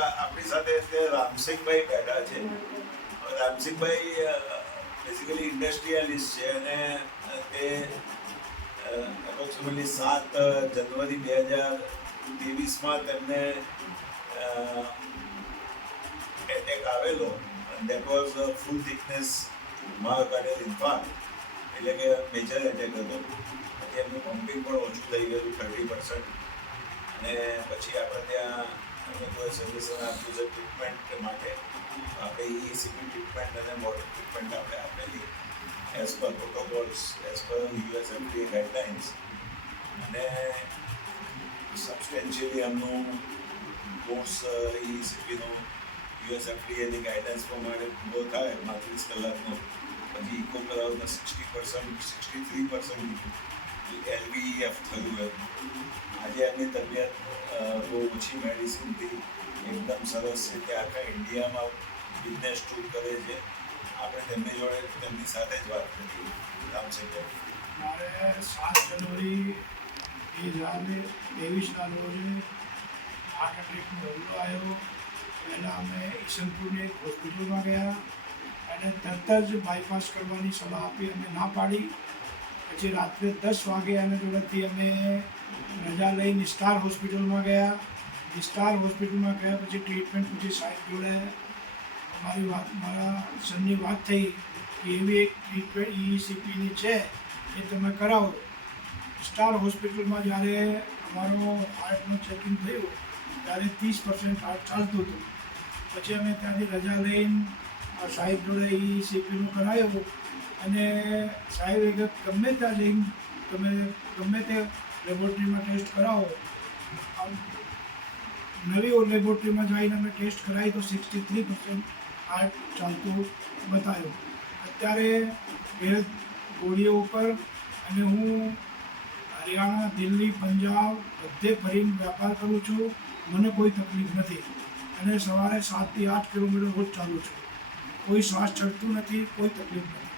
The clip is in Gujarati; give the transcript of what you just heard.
આપણી સાથે રામસિંહભાઈ બેઠા છે. રામસિંહભાઈ બેઝિકલી ઇન્ડસ્ટ્રીયલિસ્ટ છે અને તે એપ્રોક્સિમેટલી 7 જનવરી 2023 તેમને એટેક આવેલો. દેટ વોઝ ફૂલ થિકનેસ માયોકાર્ડિયલ ઇન્ફાર્ક્ટ, એટલે કે મેજર એટેક હતો. પછી એમનું પમ્પિંગ પણ ઓછું થઈ ગયું 30%. અને પછી આપણે ત્યાં એમને કોઈ સજેશન આપ્યું છે ટ્રીટમેન્ટ માટે. આપણે ECP ટ્રીટમેન્ટ અને મોડલ ટ્રીટમેન્ટ આપણે આપેલી as per protocols, as per US FDA guidelines. અને સબસ્ટેન્શિયલી એમનું કોર્સ ECPનો US FDAની ગાઈડલાઇન્સ પ્રમાણે પૂરો થાય 35 કલાકનો, પછી ઇકો કરાવો તો 63% LVEF થયું એમ. આજે એમની તબિયત બહુ ઓછી મેડિસિનથી એકદમ સરસ છે. તે આખા ઇન્ડિયામાં બિઝનેસ ટૂર કરે છે. આપણે તેમની જોડે તેમની સાથે જ વાત કરી. રામસિંહભાઈ, મારે 7 જનવરી 2023ના રોજ હાર્ટ એટેકનો હુમલો આવ્યો. પહેલાં અમે ઈસનપુરની એક હોસ્પિટલમાં ગયા અને તરત જ બાયપાસ કરવાની સલાહ આપી, અમે ના પાડી. પછી રાત્રે 10 વાગે એના જોડેથી અમે રજા લઈને સ્ટાર હોસ્પિટલમાં ગયા. સ્ટાર હોસ્પિટલમાં ગયા પછી ટ્રીટમેન્ટ પછી સાહેબ જોડે મારા સનની વાત થઈ કે એવી એક ટ્રીટમેન્ટ ECPની છે એ તમે કરાવો. સ્ટાર હોસ્પિટલમાં જ્યારે અમારો હાર્ટનું ચેકિંગ થયું ત્યારે 30% હાર્ટ ચાલતું હતું. પછી અમે ત્યાંથી રજા લઈને સાહેબ જોડે ECPનું કરાવ્યું અને સાહેબે ગમે ત્યાં જઈને તમે ગમે તે લેબોરેટરીમાં ટેસ્ટ કરાવો. નવી લેબોરેટરીમાં જઈને અમે ટેસ્ટ કરાવી તો 63% હાર્ટ ચાલતું બતાવ્યું. અત્યારે એ ગોળીઓ ઉપર અને હું હરિયાણા, દિલ્હી, પંજાબ બધે ફરીને વ્યાપાર કરું છું. મને કોઈ તકલીફ નથી અને સવારે 7 થી 8 કિલોમીટર રોજ ચાલું છું. કોઈ શ્વાસ ચડતું નથી, કોઈ તકલીફ નથી.